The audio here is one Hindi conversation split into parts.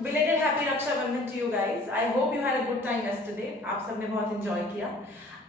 Belated happy Raksha Bandhan to you guys. I hope you had a good time yesterday. आप सबने बहुत enjoy किया.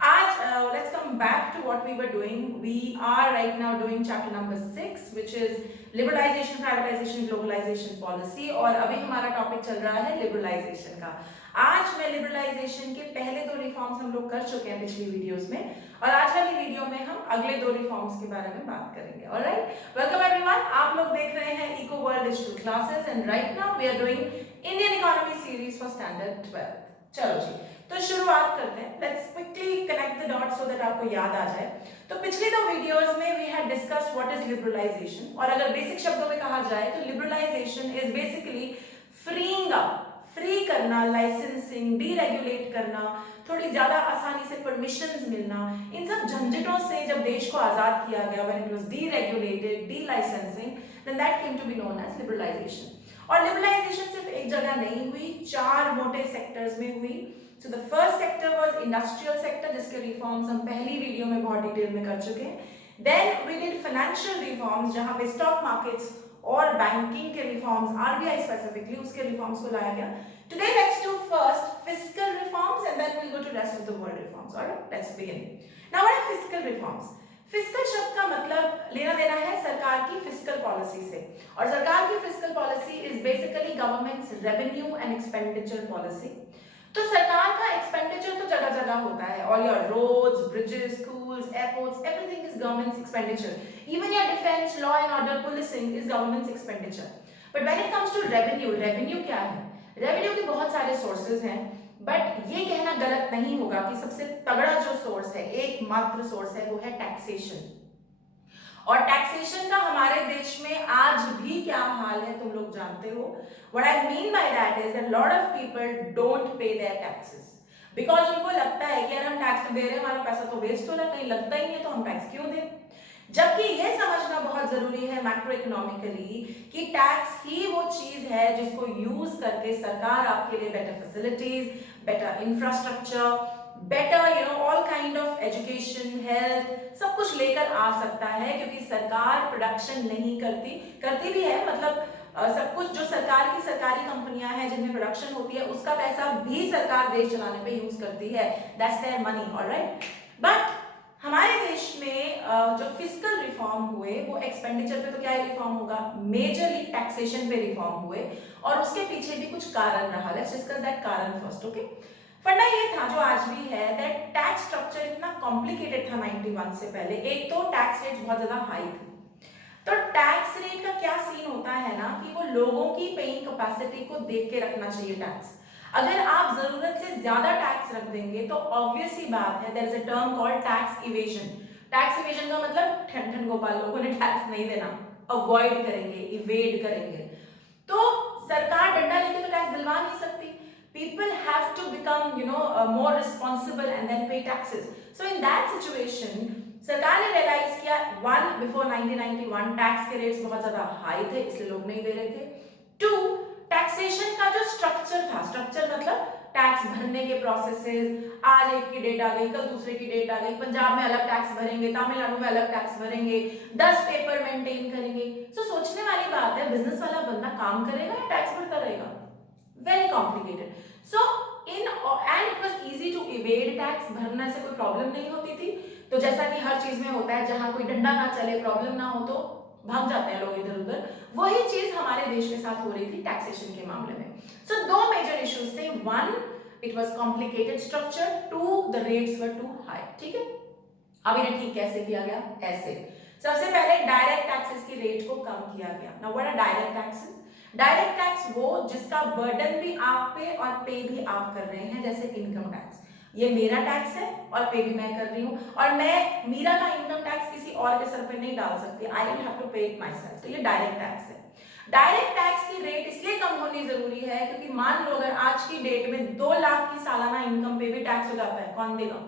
आज let's come back to what we were doing. We are right now doing chapter number 6, which is liberalization, privatization, globalization policy. और अभी हमारा topic चल रहा है liberalization का. आज मैं liberalization के पहले 2 reforms हम लोग कर चुके हैं पिछली वीडियोस में, और आज वाली वीडियो में हम अगले 2 रिफॉर्म्स के बारे में बात करेंगे. Alright, welcome everyone. आप लोग देख रहे हैं Eco World digital classes and right now we are doing Indian economy series for standard 12. चलो जी, तो शुरुआत करते हैं. Let's quickly connect the dots so that आपको याद आ जाए. तो पिछले 2 वीडियोस में we had discussed what is liberalisation, और अगर बेसिक शब्दों में कहा जाए तो liberalisation is basically freeing up, free करना, लाइसेंसिंग, डीरेगुलेट करना, थोड़ी ज्यादा आसानी से परमिशंस मिलना, इन सब झंझटों से जब देश को आजाद किया गया, when it was deregulated, delicensing, then that came to be known as liberalisation. और लिबरलाइजेशन सिर्फ एक जगह नहीं हुई, 4 मोटे सेक्टर्स में हुई. So the first sector was industrial sector, जिसके रिफॉर्म्स हम पहली वीडियो में बहुत डिटेल में कर चुके हैं. Then we did financial reforms, जहां पे स्टॉक मार्केट्स और बैंकिंग के रिफॉर्म्स, आरबीआई स्पेसिफिकली उसके रिफॉर्म्स को लाया गया. Today let's do first fiscal reforms and then we'll go to rest of the world reforms. Alright, let's begin. Now what are fiscal reforms? Fiscal शब्द का मतलब लेना देना है सरकार की फिस्कल पॉलिसी से, और सरकार की fiscal policy is basically government's revenue and expenditure policy. तो सरकार का एक्सपेंडिचर तो जगह जगह होता है. All your roads, bridges, schools, airports, everything is government's expenditure. Even your defence, law and order, policing is government's expenditure. But when it comes to revenue, revenue क्या है? रेवेन्यू के बहुत सारे सोर्सेज हैं, बट ये कहना गलत नहीं होगा कि सबसे तगड़ा जो सोर्स है, एकमात्र सोर्स है, वो है टैक्सेशन. और टैक्सेशन का हमारे देश में आज भी क्या हाल है तुम लोग जानते हो. What I mean by that is that lot of people don't pay their taxes, because उनको लगता है कि यार हम टैक्स तो दे रहे हैं, हमारा पैसा तो वेस्ट हो रहा है, कहीं लगता ही नहीं है तो हम टैक्स क्यों दें. जबकि ये समझना बहुत जरूरी है मैक्रो इकोनॉमिकली कि टैक्स ही वो चीज है जिसको यूज करके सरकार आपके लिए better facilities, better infrastructure, better all kind of education, health, सब कुछ लेकर आ सकता है. क्योंकि सरकार प्रोडक्शन नहीं करती भी है, मतलब सब कुछ जो सरकार की सरकारी कंपनियां हैं जिनमें प्रोडक्शन होती है, उसका पैसा भी सरकार देश चलाने पे यूज करती है. That's their money. Alright, but हमारे देश में जो फिस्कल रिफॉर्म हुए वो एक्सपेंडिचर पे तो क्या रिफॉर्म होगा, मेजरली टैक्सेशन पे रिफॉर्म हुए, और उसके पीछे भी कुछ कारण रहा. लेट्स डिस्कस दैट कारण फर्स्ट. ओके, फंडा ये था जो आज भी है, दैट टैक्स स्ट्रक्चर इतना कॉम्प्लिकेटेड था 91 से पहले. एक तो टैक्स रेट बहुत ज्यादा हाई थी. तो टैक्स रेट का क्या सीन होता है ना कि वो लोगों की पेइंग कैपेसिटी को देख के रखना चाहिए टैक्स. अगर आप जरूरत से ज्यादा टैक्स रख देंगे तो ऑब्वियस ही बात है, there is a term called tax evasion. Tax evasion का मतलब ठन गोपाल लोगों ने टैक्स नहीं देना, अवॉइड करेंगे, इवेड करेंगे. तो सरकार डंडा लेके तो टैक्स दिलवा नहीं सकती. People have to become more responsible and then pay taxes. So in that situation सरकार ने रियलाइज किया, 1 बिफोर 1991 टैक्स के रेट्स बहुत ज्यादा हाई थे, इसलिए लोग नहीं दे रहे थे. 2 टैक्सेशन का जो स्ट्रक्चर था, स्ट्रक्चर मतलब टैक्स भरने के प्रोसेसेस, आज एक की डेट आ गई, कल दूसरे की डेट आ गई, पंजाब में अलग टैक्स भरेंगे, तमिलनाडु में अलग टैक्स भरेंगे, 10 पेपर मेंटेन करेंगे. सो सोचने वाली बात है, बिजनेस वाला बंदा काम करेगा या टैक्स भरता रहेगा? Very complicated. So in end it was easy to evade tax. भरने से कोई प्रॉब्लम नहीं होती थी. तो जैसा कि हर चीज में होता है, जहां कोई डंडा ना चले, प्रॉब्लम ना हो, तो भाग जाते हैं लोग इधर उधर. वही चीज हमारे देश के साथ हो रही थी टैक्सेशन के मामले में. सो 2 मेजर इश्यूज थे. 1 it was complicated structure, 2 the rates were too high. ठीक है, अब इन्हें ठीक कैसे किया गया? ऐसे. सबसे पहले डायरेक्ट टैक्सेस की रेट को कम किया गया. Now what are direct taxes? Direct tax वो जिसका बर्डन भी आप पे और पे भी आप कर रहे हैं, जैसे इनकम टैक्स. ये मेरा टैक्स है और पे भी मैं कर रही हूँ, और मैं मीरा का इनकम टैक्स किसी और के सर पे नहीं डाल सकती. आई विल हैव टू पे इट माय सेल्फ. तो ये डायरेक्ट टैक्स है. डायरेक्ट टैक्स की रेट इसलिए कम होनी जरूरी है क्योंकि मान लो अगर आज की डेट में 2 लाख की सालाना इनकम पे भी टैक्स हो जाता है, कौन देगा?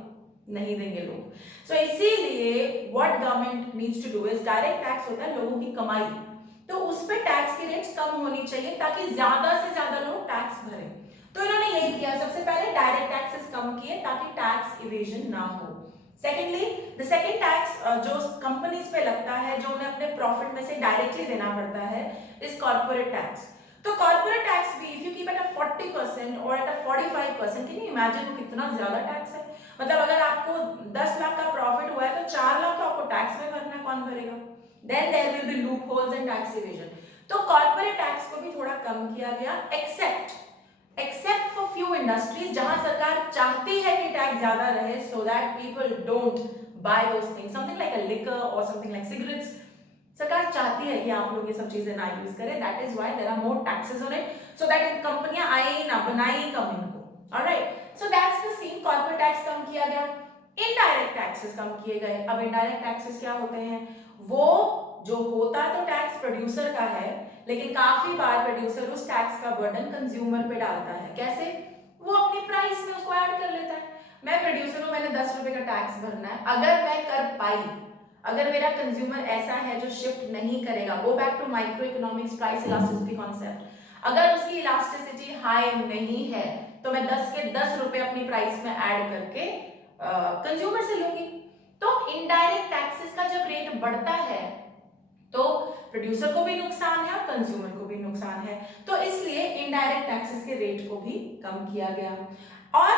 नहीं देंगे लोग. सो इसीलिए what government needs to do is, direct tax होता है लोगों की कमाई, तो उस पे टैक्स की रेट्स कम होनी चाहिए ताकि ज्यादा से ज्यादा लोग टैक्स भरें. तो इन्होंने यही किया, सबसे पहले डायरेक्ट टैक्सेस कम किए ताकि टैक्स इवेजन ना हो. सेकेंडली, द सेकेंड टैक्स जो कंपनीज पे लगता है, जो उन्हें अपने प्रॉफिट में से डायरेक्टली देना पड़ता है, इज कॉर्पोरेट टैक्स. तो कॉर्पोरेट टैक्स भी if you keep at a 40% और at a 45%, can you imagine वो कितना ज्यादा टैक्स है? मतलब अगर आपको 10 लाख का प्रॉफिट हुआ है तो 4 लाख तो आपको टैक्स में भरना है, कौन भरेगा? Then there will be loopholes and tax evasion. तो कॉर्पोरेट टैक्स को भी थोड़ा कम किया गया, एक्सेप्ट फॉर फ्यू इंडस्ट्रीज जहां सरकार चाहती है कि टैक्स ज्यादा रहे so that people don't buy those things, something like a liquor और समथिंग लाइक सिगरेट्स। सरकार चाहती है कि आप लोग ये सब चीजें ना यूज करें, that is why there are more taxes on it, so that कंपनियां आए ना बनाई कम इनको। Alright, so that's the scene. Corporate tax कम किया गया, इनडायरेक्ट टैक्सेस कम किए गए। अब इनडायरेक्ट टैक्सेस क्या होते हैं? वो जो होता तो टैक्स प्रोड्यूसर का है, लेकिन काफी बार प्रोड्यूसर उस टैक्स का बर्डन कंज्यूमर पे डालता है। कैसे? वो अपनी प्राइस में उसको ऐड कर लेता है। मैं प्रोड्यूसर हूं, मैंने 10 रुपए का टैक्स भरना है, अगर मैं कर पाई, अगर मेरा कंज्यूमर ऐसा है जो शिफ्ट नहीं करेगा, go back to microeconomics price elasticity concept, अगर उसकी इलास्टिसिटी हाई नहीं है तो मैं 10 के 10 रुपए अपनी प्राइस में ऐड करके कंज्यूमर से लूंगी। तो इनडायरेक्ट टैक्सेस का जब रेट बढ़ता है तो प्रोड्यूसर को भी नुकसान है और कंज्यूमर को भी नुकसान है, तो इसलिए इनडायरेक्ट टैक्सेस के रेट को भी कम किया गया। और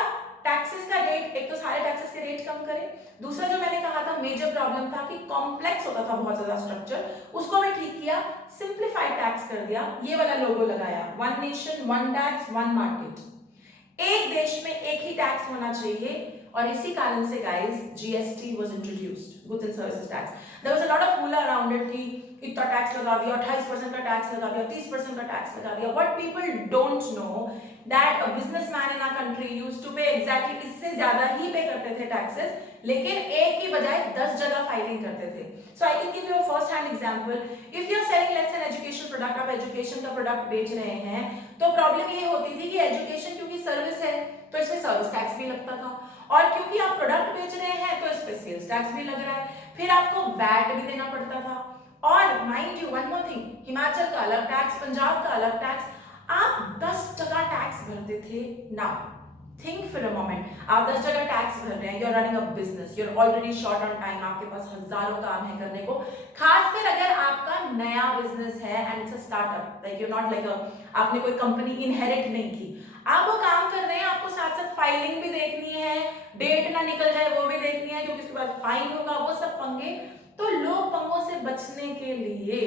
टैक्सेस का रेट, एक तो सारे टैक्सेस के रेट कम करें, दूसरा जो मैंने कहा था मेजर प्रॉब्लम था कि कॉम्प्लेक्स होता था बहुत ज्यादा स्ट्रक्चर, उसको भी ठीक किया, सिंप्लीफाइड टैक्स कर दिया, ये वाला लोगो लगाया, one nation one tax one market, एक देश में एक ही टैक्स होना चाहिए। और इसी कारण से guys GST was introduced, goods and services tax. There was a lot of hoopla around it कि इतना टैक्स लगा दिया, 28% का टैक्स लगा दिया, 30% का टैक्स लगा दिया। What people don't know that a businessman in our country used to pay exactly इससे ज्यादा ही पे करते थे टैक्सेस, लेकिन एक की बजाय 10 जगह फाइलिंग करते थे। So I can give you a first hand example. If you are selling let's an education product, आप एजुकेशन का प्रोडक्ट बेच रहे हैं, तो प्रॉब्लम ये होती थी कि एजुकेशन क्योंकि सर्विस है तो इसमें सर्विस टैक्स भी लगता था, और क्योंकि आप प्रोडक्ट बेच रहे हैं तो इस पे सेल्स टैक्स भी लग रहा है, फिर आपको वैट भी देना पड़ता था। और mind you one more thing, Himachal का अलग टैक्स, पंजाब का अलग टैक्स, आप 10 जगह टैक्स भरते थे। Now think for a moment, आप 10 जगह टैक्स भर रहे हैं, you are running a business, you are already short on time, आपके पास हजारों काम है करने को, खासकर अगर आपका नया बिजनेस है and it's a startup, like you not like आपने कोई कंपनी इनहेरिट नहीं की, आप वो काम कर रहे हैं, आपको साथ साथ फाइलिंग भी देखनी है, डेट ना निकल जाए वो भी देखनी है क्योंकि उसके बाद फाइन होगा, वो सब पंगे। तो लोग पंगों से बचने के लिए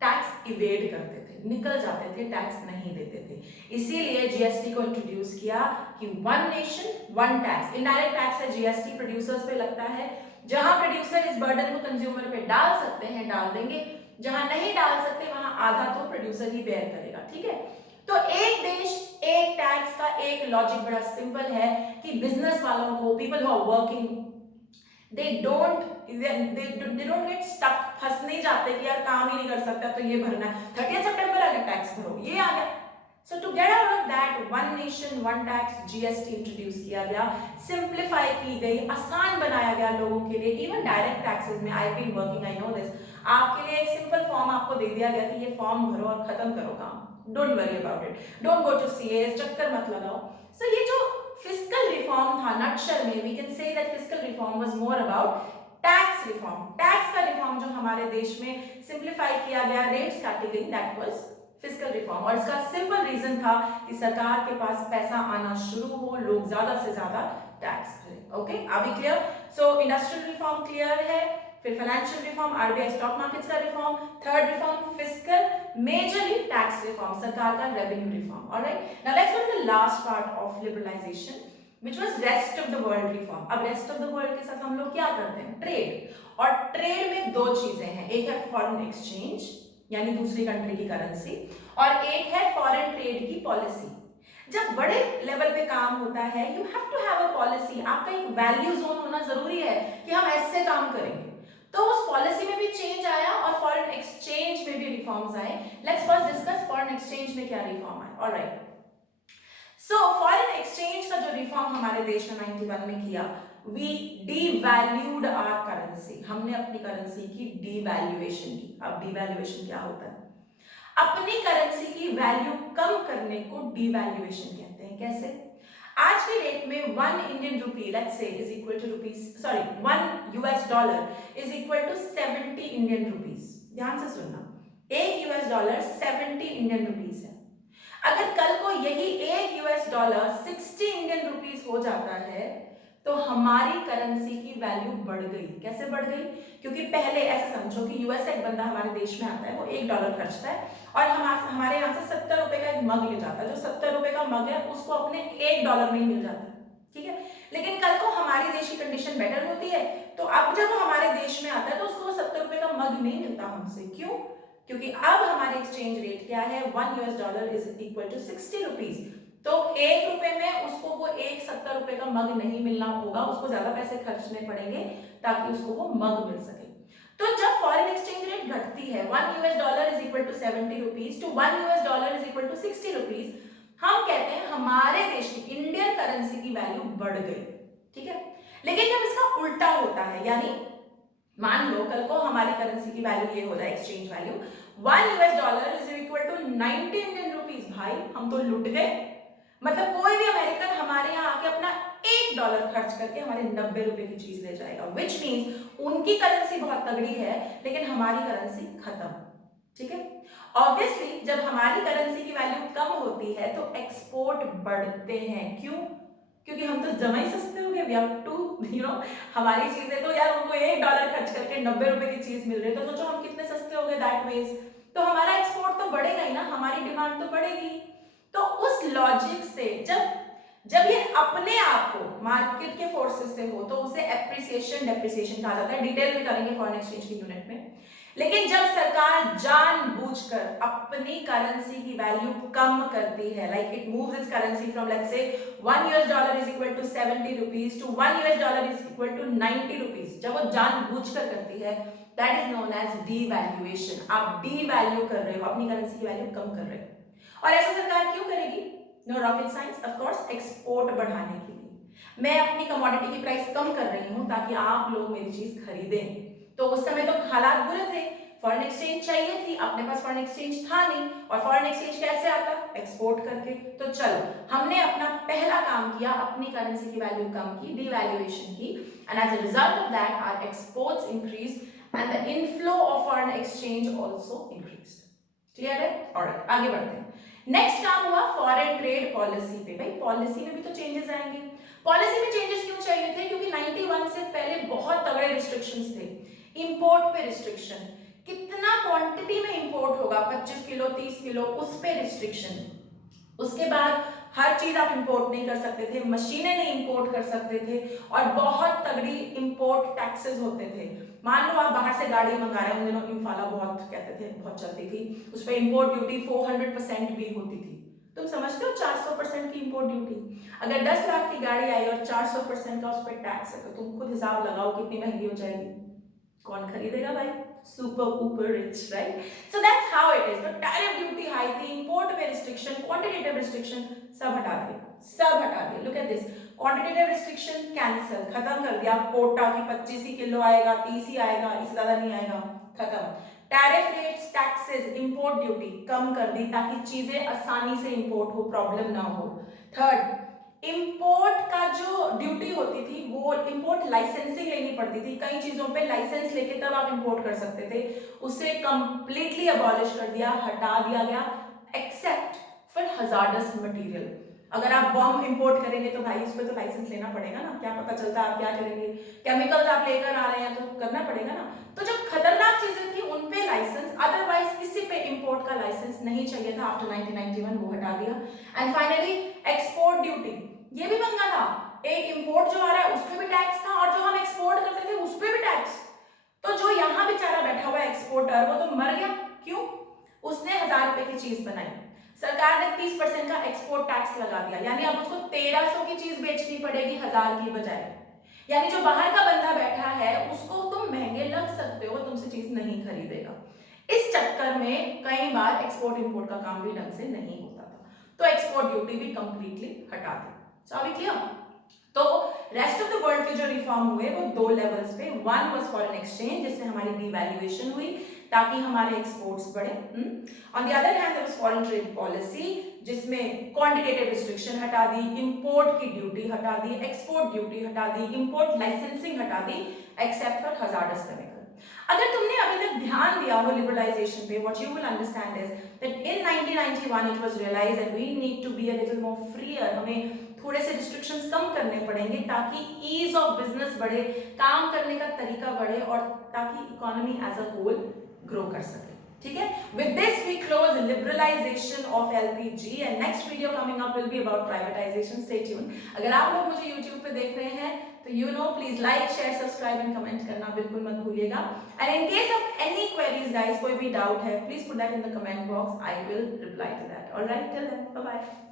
टैक्स इवेड करते थे, निकल जाते थे, टैक्स नहीं देते थे। इसीलिए जीएसटी को इंट्रोड्यूस किया कि one nation one tax. Indirect tax है जीएसटी, प्रोड्यूसर्स पे लगता है, जहां प्रोड्यूसर इस बर्डन को कंज्यूमर पे डाल सकते हैं डाल देंगे, जहां नहीं डाल सकते वहां आधा तो प्रोड्यूसर ही बेयर करेगा। ठीक है, तो एक देश एक टैक्स का एक लॉजिक बड़ा सिंपल है कि बिजनेस वालों को, people who are working, they don't get stuck, फंस नहीं जाते कि यार काम ही नहीं कर सकता तो ये भरना है, 30 सितंबर आ गया टैक्स भरो, ये आ गया। So to get out of that, one nation one tax GST introduce किया गया, सिंप्लीफाई की गई, आसान बनाया गया लोगों के लिए। इवन डायरेक्ट टैक्सेस में, I been working, I know this, आपके लिए एक सिंपल फॉर्म आपको दे दिया गया कि ये फॉर्म भरो और खत्म करो काम, don't worry about it, don't go to CA, चक्कर मत लगाओ। सो ये जो फिस्कल रिफॉर्म था, नटशल में we can say that fiscal reform was more about tax reform. Tax का रिफॉर्म जो हमारे देश में सिंप्लीफाई किया गया, रेट्स काटी गई, दैट वाज फिस्कल रिफॉर्म। और इसका सिंपल रीजन था कि सरकार के पास पैसा आना शुरू हो, लोग ज्यादा से ज्यादा टैक्स भरें। ओके, अभी clear? So industrial reform clear है, फिर financial reform, RBI stock markets का reform, third reform fiscal, majorly tax reform, सरकार का revenue reform. Alright, now let's go to the last part of liberalisation which was rest of the world reform। अब rest of the world के साथ हम लोग क्या करते हैं? ट्रेड। और ट्रेड में दो चीजें हैं, एक है फॉरेन एक्सचेंज यानी दूसरी कंट्री की करेंसी, और एक है फॉरेन ट्रेड की पॉलिसी। जब बड़े लेवल पे काम होता है, you have to have a policy, आपका एक वैल्यू जोन होना जरूरी है कि हम ऐसे काम करेंगे। तो उस पॉलिसी में भी चेंज आया और फॉरेन एक्सचेंज में भी रिफॉर्म्स आए। Let's first discuss foreign exchange में क्या रिफॉर्म आए। ऑलराइट, सो फॉरेन एक्सचेंज का जो रिफॉर्म हमारे देश ने 91 में किया, वी डीवैल्यूड आवर करेंसी, हमने अपनी करेंसी की डीवैल्यूएशन की। अब डीवैल्यूएशन क्या होता है? अपनी करेंसी की वैल्यू कम करने को डीवैल्यूएशन कहते हैं। कैसे? आज के डेट में 1 Indian rupee let's say is equal to $1 US is equal to 70 Indian rupees. ध्यान से सुनना, एक यूएस डॉलर 70 इंडियन रुपीज है। अगर कल को यही एक यूएस डॉलर 60 इंडियन रुपीज हो जाता है तो हमारी करेंसी की वैल्यू बढ़ गई। कैसे बढ़ गई? क्योंकि पहले ऐसे समझो कि यूएस का एक बंदा हमारे देश में आता है, वो $1 खर्चता है और हमारे यहाँ से 70 रुपए का एक मग ले जाता है। जो 70 रुपए का मग है उसको अपने $1 में ही मिल जाता है, ठीक है। लेकिन कल को हमारे देश की कंडीशन बेटर होती है तो अब जब वो हमारे देश में आता है तो उसको 70 रुपए का मग नहीं मिलता हमसे। क्यों? क्योंकि अब हमारे एक्सचेंज रेट क्या है, 1 US dollar is equal to 60 rupees. तो ₹1 में उसको वो एक 70 रुपए का मग नहीं मिलना होगा, उसको ज्यादा पैसे खर्चने पड़ेंगे ताकि उसको वो मग मिल सके। तो जब फॉरेन एक्सचेंज रेट घटती है 1 US dollar is equal to 70 rupees to 1 US dollar is equal to 60 rupees, हम कहते हैं हमारे देश की इंडियन करेंसी की वैल्यू बढ़ गई, ठीक है। लेकिन जब इसका उल्टा होता है, यानी मान लो कल को हमारी करेंसी की वैल्यू ये हो जाए, exchange value 1 US dollar is equal to 90 Indian rupees, भाई हम तो लुट गए। मतलब कोई भी अमेरिकन हमारे यहाँ आके अपना $1 खर्च करके हमारे 90 रुपए की चीज ले जाएगा, विच मीन्स उनकी करेंसी बहुत तगड़ी है लेकिन हमारी करेंसी खत्म, ठीक है। ऑब्वियसली जब हमारी करेंसी की वैल्यू कम होती है तो एक्सपोर्ट बढ़ते हैं। क्यों? क्योंकि हम तो जमा ही सस्ते हो गए, वी हैव टू हमारी चीजें तो यार उनको $1 खर्च करके 90 रुपए की चीज मिल रही है, तो सोचो हम कितने सस्ते हो गए दैट मीन्स। तो हमारा एक्सपोर्ट तो बढ़ेगा ही ना, हमारी डिमांड तो बढ़ेगी। तो उस लॉजिक से जब ये अपने आप को मार्केट के फोर्सेस से हो तो उसे एप्रिसिएशन डेप्रिसिएशन कहा जाता है, डिटेल में करेंगे फॉरेन एक्सचेंज की यूनिट में। लेकिन जब सरकार जानबूझकर अपनी करेंसी की वैल्यू कम करती है, like it moves its currency from let's say 1 US dollar is equal to 70 rupees to 1 US dollar is equal to 90 rupees, जब वो जानबूझकर करती है that is known as devaluation. आप डीवैल्यू कर रहे हो, अपनी करेंसी की वैल्यू कम कर रहे हो। और ऐसा सरकार क्यों करेगी? No rocket science, of course export बढ़ाने के लिए। मैं अपनी कमोडिटी की प्राइस कम कर रही हूं ताकि आप लोग मेरी चीज खरीदें। तो उस समय तो हालात बुरे थे, फॉरेन एक्सचेंज चाहिए थी, अपने पास फॉरेन एक्सचेंज था नहीं, और फॉरेन एक्सचेंज कैसे आता? एक्सपोर्ट करके। तो चलो हमने अपना पहला काम किया, अपनी करेंसी की वैल्यू कम की, डीवैल्यूएशन की, and as a result of that our exports increase and the inflow of foreign exchange also increased. Clear है? ऑलराइट, आगे बढ़ते हैं। नेक्स्ट काम हुआ फॉरेन ट्रेड पॉलिसी पे। भाई पॉलिसी में भी तो चेंजेस आएंगे। पॉलिसी में चेंजेस क्यों चाहिए थे? क्योंकि 91 से पहले बहुत तगड़े रिस्ट्रिक्शंस थे। इंपोर्ट पे रिस्ट्रिक्शन, कितना क्वांटिटी में इंपोर्ट होगा, 25 किलो 30 किलो, उस पे रिस्ट्रिक्शन। उसके बाद हर चीज आप इंपोर्ट नहीं कर सकते थे, मशीनें नहीं इंपोर्ट कर सकते थे, और बहुत तगड़ी इंपोर्ट टैक्सेस होते थे। मान लो आप बाहर से गाड़ी मंगा रहे हो, उन दिनों इम्फाला बहुत कहते थे, बहुत चलती थी, उस पर इंपोर्ट ड्यूटी 400% भी होती थी। तुम समझते हो 400% की इंपोर्ट ड्यूटी? अगर 10 लाख की गाड़ी आई और 400% का उस पर टैक्स है तो तुम खुद हिसाब लगाओ कितनी महंगी हो जाएगी। कौन खरीदेगा भाई? सुपर ऊपर rich, right? So that's how it is. तो टैरिफ ड्यूटी हाई थी, इंपोर्ट पे रिस्ट्रिक्शन, क्वांटिटेटिव रिस्ट्रिक्शन, सब हटा दिए, सब हटा दिए। Look at this, quantitative restriction cancel, खत्म कर दिया। कोटा की 25 ही किलो आएगा, 30 ही आएगा, इससे ज्यादा नहीं आएगा, खत्म। Tariff rates, taxes, import duty कम कर दी ताकि चीजें आसानी से इंपोर्ट हो, प्रॉब्लम ना हो। थर्ड, इंपोर्ट का जो ड्यूटी होती थी वो इंपोर्ट लाइसेंसिंग लेनी पड़ती थी, कई चीजों पे लाइसेंस लेके तब आप इंपोर्ट कर सकते थे, उसे कंप्लीटली अबॉलिश कर दिया, हटा दिया गया, एक्सेप्ट फॉर हजार्डस मटेरियल। अगर आप बॉम्ब इंपोर्ट करेंगे तो भाई उस पर तो लाइसेंस लेना पड़ेगा ना, क्या पता चलता आप क्या करेंगे, केमिकल्स आप लेकर आ रहे हैं तो करना पड़ेगा ना। तो जो खतरनाक चीजें थी उन पे लाइसेंस, अदरवाइज किसी पे इंपोर्ट का लाइसेंस नहीं चाहिए था। आफ्टर 1991 वो हटा दिया। एंड फाइनली एक्सपोर्ट ड्यूटी, ये भी पंगा था, एक इंपोर्ट जो आ रहा है उस पे भी टैक्स था और जो हम एक्सपोर्ट करते थे उस पे भी टैक्स। तो जो यहाँ बेचारा बैठा हुआ एक्सपोर्टर वो तो मर गया। क्यों? उसने 1000 रुपए की चीज बनाई, सरकार ने 30% का एक्सपोर्ट टैक्स लगा दिया, यानी अब उसको 1300 की चीज बेचनी पड़ेगी 1000 की बजाय। यानी जो बाहर का बंदा बैठा है उसको तुम महंगे लग सकते हो, तुमसे चीज नहीं खरीदेगा। इस चक्कर में कई बार एक्सपोर्ट इंपोर्ट का काम भी ढंग से नहीं होता था, तो एक्सपोर्ट ड्यूटी भी कंप्लीटली हटा दी। अभी क्लियर? तो रेस्ट ऑफ द वर्ल्ड के जो रिफॉर्म हुए वो 2 लेवल्स पे, वन वाज फॉरेन एक्सचेंज जिसमें हमारी डीवैल्यूएशन हुई ताकि हमारे एक्सपोर्ट्स बढ़े, on the other hand there was foreign trade policy जिसमें क्वांटिटेटिव रिस्ट्रिक्शन हटा दी, इंपोर्ट की ड्यूटी हटा दी, एक्सपोर्ट ड्यूटी हटा दी, इंपोर्ट लाइसेंसिंग हटा दी, एक्सेप्ट फॉर हजार्डस केमिकल। अगर तुमने अभी तक ध्यान दिया हो लिबरलाइजेशन पे, what you will understand is that in 1991 it was realised that we need to be a little more freer, हमें थोड़े से रिस्ट्रिक्शंस कम करने पड़ेंगे ताकि ईज ऑफ बिजनेस बढ़े, काम करने का तरीका बढ़े और ताकि economy as a whole grow कर सके। ठीक है, with this we close liberalisation of LPG and next video coming up will be about privatisation. Stay tune. अगर आप लोग मुझे यूट्यूब पे देख रहे हैं तो you know please like share subscribe and comment करना बिल्कुल मत भूलिएगा। And in case of any queries guys, कोई भी डाउट है please put that in the comment box, I will reply to that. Alright, till then bye bye.